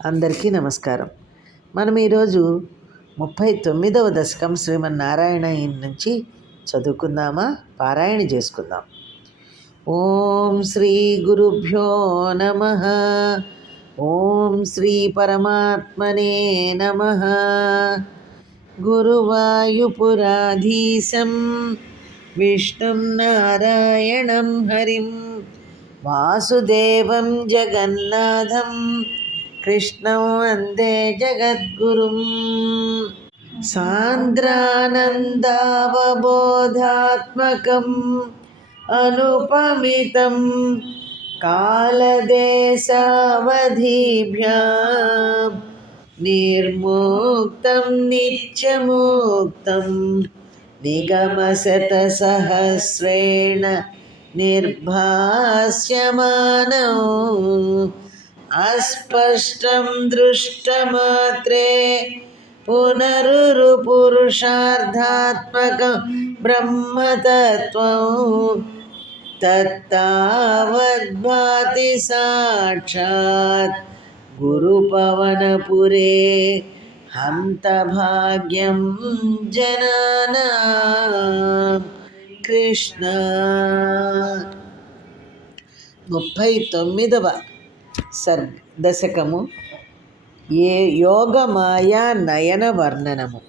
అందరికీ నమస్కారం. మనం ఈరోజు 39వ దశకం శ్రీమన్నారాయణ నుంచి చదువుకుందామా, పారాయణ చేసుకుందాం. ఓం శ్రీ గురుభ్యో నమ. ఓం శ్రీ పరమాత్మనే నమ. గురువాయుపురాధీశం విష్ణుం నారాయణం హరిం వాసుదేవం జగన్నాథం కృష్ణం వందే జగద్గురుం. సాంద్రానందావబోధాత్మకం అనుపమితం కాలదేశావధిభ్యాం నిర్ముక్తం నిత్యముక్తం నిగమశతసహస్రేణ నిర్భాస్యమానం అస్పష్టం దృష్టమాత్రే పునరురుపురుషార్థాత్మకం బ్రహ్మతత్వం తత్తావద్భాతి సాక్షాత్ గురుపవనపురే హంతభాగ్యం జనానాం. కృష్ణ. 39వ దశకము యోగమాయా నయన వర్ణనము.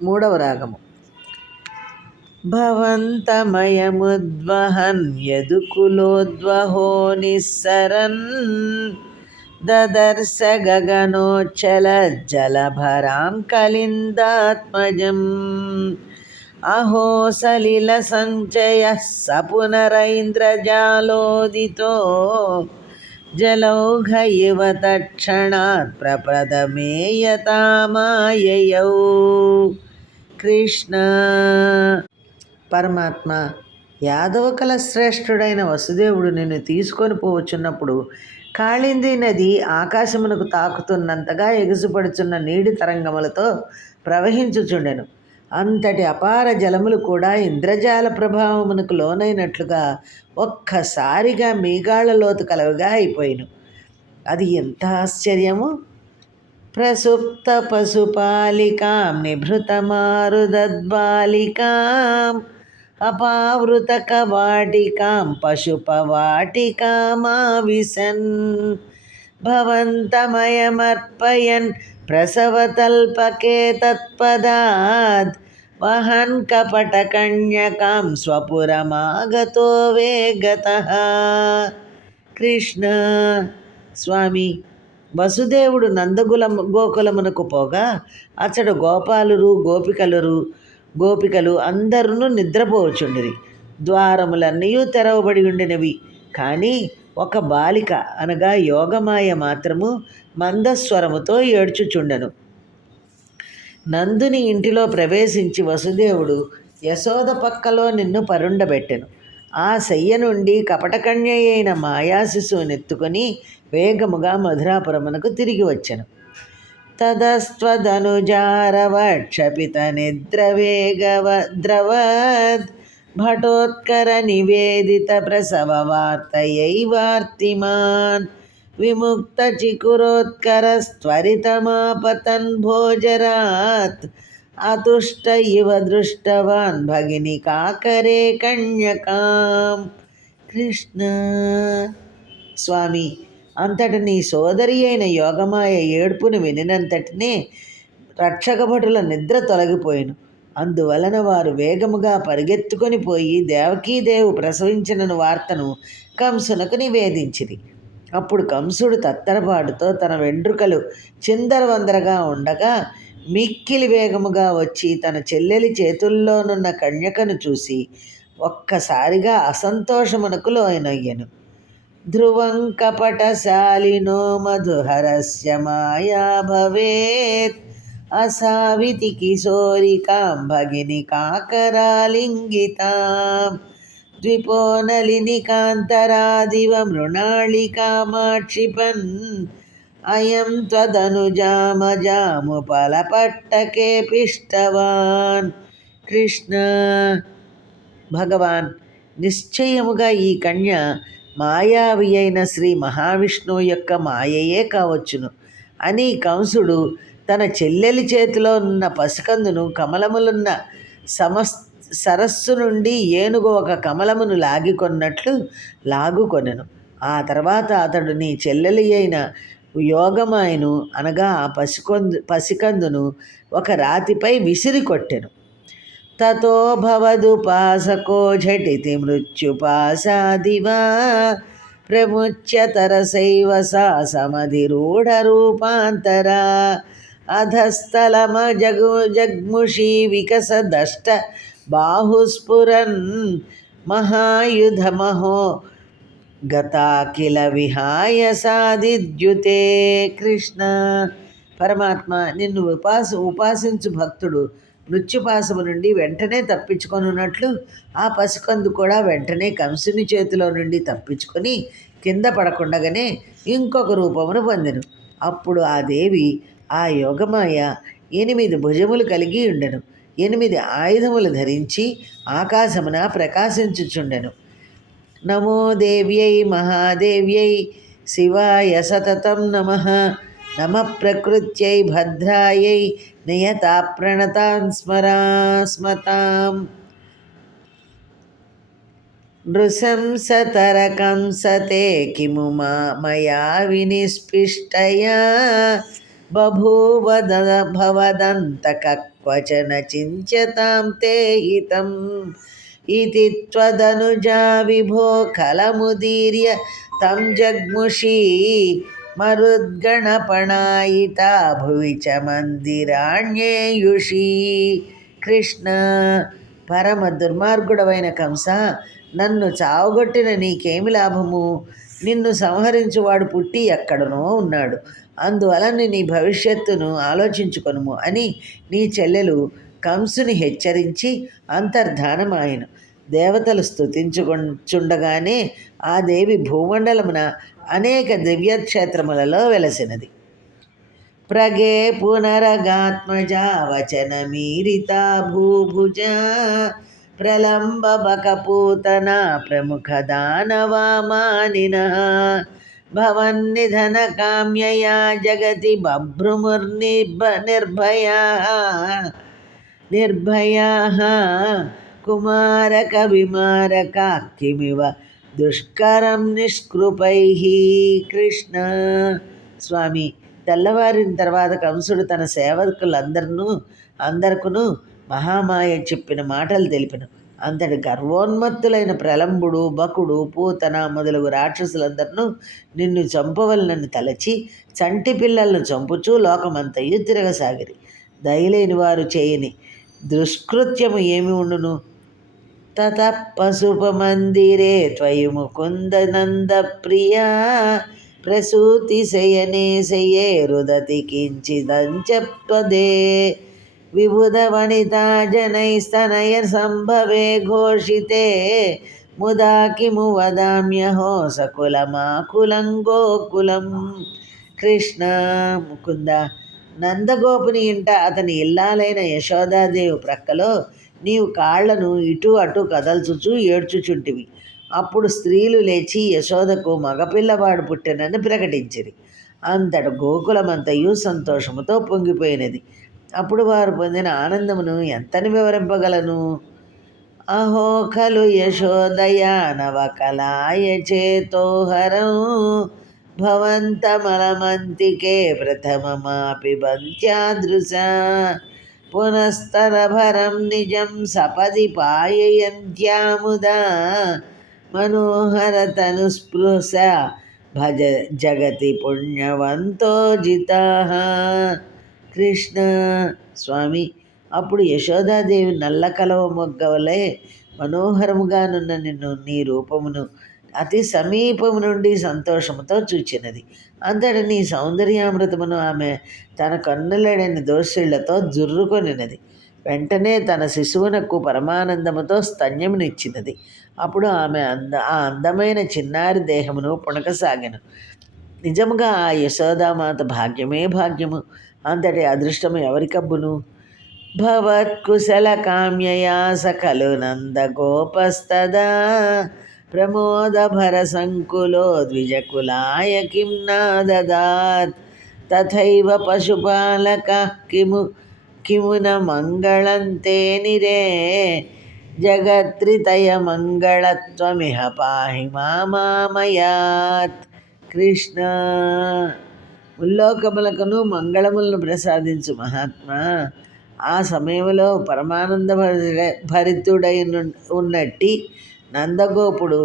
3వ రాగము. భవంతమయముద్వహన్ యదుకులోద్వహో నిస్సరన్ దదర్శ గగనోచ్చల జలభరాం కలిందాత్మజం అహో సలిల సంచయ సపునరైంద్రజాలోదితో జలౌఘ ఇవ తక్షణాత్ ప్రపదమేయతామాయయౌ. కృష్ణ. పరమాత్మ, యాదవకుల శ్రేష్ఠుడైన వసుదేవుడు నిన్ను తీసుకొని పోవచ్చున్నప్పుడు కాళింది నది ఆకాశమునకు తాకుతున్నంతగా ఎగుసుపడుచున్న నీటి తరంగములతో ప్రవహించుచుండెను. అంతటి అపార జలములు కూడా ఇంద్రజాల ప్రభావమునకు లోనైనట్లుగా ఒక్కసారిగా మీగాళ్లలోతు కలవిగా అయిపోయిను. అది ఎంత ఆశ్చర్యము! ప్రసుప్త పశుపాలికాం నిభృత మారుదద్బాలికాం అపావృత కవాటికాం పశుపవాటికామావిశన్ భవంతమయమర్పయన్ ప్రసవతల్పకే తత్పదాద్ వహన్ కపటకన్యకాం స్వపురమాగతో వేగతః. కృష్ణ. స్వామి, వసుదేవుడు గోకులమునకు పోగా అతడు గోపికలు అందరూ నిద్రపోవచుండిరి. ద్వారములన్నీ తెరవబడి ఉండినవి. కానీ ఒక బాలిక అనగా యోగమాయ మాత్రము మందస్వరముతో ఏడ్చుచుండెను. నందుని ఇంటిలో ప్రవేశించి వసుదేవుడు యశోద పక్కలో నిన్ను పరుండబెట్టెను. ఆ శయ్య నుండి కపటకన్య అయిన మాయాశిశువునెత్తుకొని వేగముగా మధురాపురమునకు తిరిగి వచ్చెను. తదస్త్వదనుజారవక్షపిత నిద్రవేగవద్రవద్ భటోత్కర నివేదిత ప్రసవ వార్తయైవార్తిమాన్ విముక్త చికురోత్కరస్త్వరితమాపతన్ భోజరాత్ అతుష్ట ఇవ దృష్టవాన్ భగిని కాకరే కన్యకాం. కృష్ణ. స్వామి, అంతట నీ సోదరి అయిన యోగమాయ ఏడ్పును వినినంతటినే రక్షకభటుల నిద్ర తొలగిపోయిను. అందువలన వారు వేగముగా పరిగెత్తుకొని పోయి దేవకీదేవి ప్రసవించిన వార్తను కంసునకు నివేదించిరి. అప్పుడు కంసుడు తత్తరపాటుతో తన వెంట్రుకలు చిందరవందరగా ఉండగా మిక్కిలి వేగముగా వచ్చి తన చెల్లెలి చేతుల్లోనున్న కన్యకను చూసి ఒక్కసారిగా అసంతోషమునకు లోనయ్యెను. ధ్రువం కపటశాలినో మధుహరస్య మాయా భవేత్ అసావితి కిశోరికాం భగిని కాకరాలింగితాం ద్విపోనలినికాంతరాదివ మృణాళికామాక్షిపన్ అయం త్వదనుజామజాముపలపట్టకే పిష్టవాన్. కృష్ణ. భగవాన్, నిశ్చయముగా ఈ కన్య మాయావి అయిన శ్రీ మహావిష్ణువు యొక్క మాయయే కావచ్చును అని కంసుడు తన చెల్లెలి చేతిలో ఉన్న పసికందును కమలములున్న సరస్సు నుండి ఏనుగు ఒక కమలమును లాగికొన్నట్లు లాగుకొనెను. ఆ తర్వాత అతడు నీ చెల్లెలి అయిన యోగమాయను అనగా ఆ పసికందును ఒక రాతిపై విసిరి కొట్టెను. తతో భవదుపాసకో ఝటితి మృత్యుపాసాదివా ప్రముచ్య తరసైవ సా సమధిరూఢరూపాంతరా అధస్థలమ జగ్ముషీ వికసదష్ట బాహుస్ఫురన్ మహాయుధమహో గతా కిల విహాయ సాదిద్యుతే. కృష్ణ పరమాత్మ, నిన్ను ఉపాసించు భక్తుడు మృత్యుపాసము నుండి వెంటనే తప్పించుకొనున్నట్లు ఆ పసికందు కూడా వెంటనే కంసుని చేతిలో నుండి తప్పించుకొని కింద పడకుండగానే ఇంకొక రూపమును పొందెను. అప్పుడు ఆ దేవి ఆ యోగమాయ 8 భుజములు కలిగి ఉండెను, 8 ఆయుధములు ధరించి ఆకాశమున ప్రకాశించుచుండెను. నమో దేవ్యై మహాదేవ్యై శివాయ సతతం నమః. నమ ప్రకృత్యై భద్రాయై నియతా ప్రణతాన్ స్మతాం. నృశంసతరకంసతే కిము మయా వినిస్పిష్టయా బభూవ భవదంతక క్వచన చింత్యతాం తే హితం ఇతి త్వదనుజా విభో కలముదీర్య తం జగ్ముషీ మరుద్గణపణాయితా భువి చ మందిరాణ్యేయుషీ. కృష్ణ పరమ దుర్మార్గుడవైన కంస, నన్ను చావగొట్టిన నీకేమి లాభము? నిన్ను సంహరించువాడు పుట్టి ఎక్కడనో ఉన్నాడు, అందువలన నీ భవిష్యత్తును ఆలోచించుకొనుము అని నీ చెల్లెలు కంసుని హెచ్చరించి అంతర్ధానమాయను. దేవతలు స్తుతించుచుండగానే ఆ దేవి భూమండలమున అనేక దివ్యక్షేత్రములలో వెలసినది. ప్రగే పునరగాత్మజా వచనమీరితా భూభుజ ప్రలంబ బకపూతన ప్రముఖ దానవామానిన భవన్నిధన కామ్యయా జగతి నిర్భయాః కుమారక విమారక కిమివ దుష్కరం నిష్కృపైః. కృష్ణ స్వామి, తెల్లవారిన తర్వాత కంసుడు తన సేవకులందరకును మహామాయ చెప్పిన మాటలు తెలిపెను. అంతటి గర్వోన్మత్తులైన ప్రలంబుడు, బకుడు, పూతన మొదలగు రాక్షసులందరినూ నిన్ను చంపవలనని తలచి చంటి పిల్లలను చంపుచూ లోకమంతయు తిరగసాగిరి. దయలేని వారు చేయని దుష్కృత్యము ఏమి ఉండును? తత పశుపమందిరే త్వయి ముకుందనంద ప్రియా ప్రసూతి శయనే శయే రుదతి కించిదంచపదే విబుధ వనితా జనైస్తనయ సంభవే ఘోషితే ముదా కిము వదామ్యహో సకులమాకులం గోకులం. కృష్ణ ముకుంద, నందగోపుని ఇంట అతని ఇల్లాలైన యశోదాదేవి ప్రక్కలో నీవు కాళ్లను ఇటు అటు కదల్చుచూ ఏడ్చుచుంటివి. అప్పుడు స్త్రీలు లేచి యశోదకు మగపిల్లవాడు పుట్టెనని ప్రకటించిరి. అంతట గోకులమంతయు సంతోషముతో పొంగిపోయినది. అప్పుడు వారు పొందిన ఆనందమును ఎంతని వివరింపగలను? అహో ఖలు యశోదయా నవకలాయ చేతోహరం భవంతమలమంతికే ప్రథమమాపి బంత్యాదృశా పునస్తరభరం నిజం సపది పాయయంత్యాముదా మనోహర తనుస్పృశ భజ జగతి పుణ్యవంతో జితాః. కృష్ణ స్వామి, అప్పుడు యశోదాదేవి నల్ల కలవ మొగ్గవలే మనోహరముగానున్న నిన్ను, నీ రూపమును అతి సమీపము నుండి సంతోషముతో చూచినది. అంతటి నీ సౌందర్యామృతమును ఆమె తన కన్నులడని దోషిళ్లతో జుర్రుకొనినది. వెంటనే తన శిశువునకు పరమానందముతో స్తన్యమునిచ్చినది. అప్పుడు ఆమె ఆ అందమైన చిన్నారి దేహమును పుణకసాగెను. నిజముగా ఆ యశోదామాత భాగ్యమే భాగ్యము. అంతటి అదృష్టము ఎవరికబ్బును? భవత్కుశల కామ్యయా సకలు నందగోపస్తదా प्रमोदभरसङ्कुलो द्विजकुलाय किं नाददात् तथैव पशुपालकः किमु न मङ्गलं ते निरे जगत्त्रितयमङ्गलत्वमिह पाहि मामामयात्. కృష్ణ, ముల్లోకములకును మంగళములను ప్రసాదించు మహాత్మా. ఆ సమయంలో పరమానంద భరితుడై ఉన్నట్టి నందగోపుడు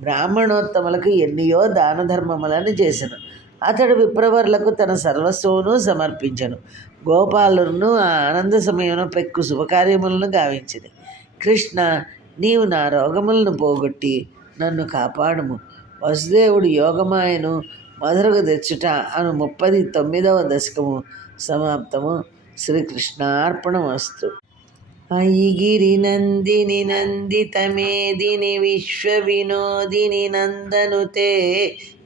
బ్రాహ్మణోత్తములకు ఎన్నియో దాన ధర్మములను చేసెను. అతడు విప్రవర్లకు తన సర్వస్వమును సమర్పించెను. గోపాలులను ఆ ఆనంద సమయంలో పెక్కు శుభకార్యములను గావించింది. కృష్ణ, నీవు నా రోగములను పోగొట్టి నన్ను కాపాడుము. వసుదేవుడు యోగమాయను మధురకు తెచ్చుట అను 39వ దశకము సమాప్తము. శ్రీకృష్ణార్పణమస్తు. ఐగిరి నందిని నందిత మేదిని విశ్వ వినోదిని నందనుతే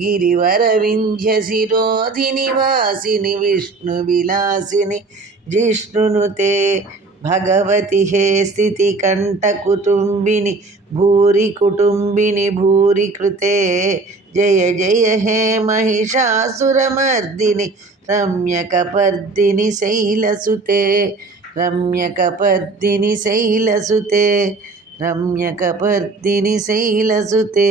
గిరివర వింధ్య శిరోధిని వాసిని విష్ణు విలాసిని జిష్ణునుతే భగవతి హే స్థితి కంఠ కుటుంబిని భూరి కుటుంబిని భూరి కృతే జయ జయ హే మహిషాసురమర్దిని రమ్యకపర్దిని శైలసుతే రమ్యకపర్దిని శైలసుతే రమ్యకపర్దిని శైలసుతే.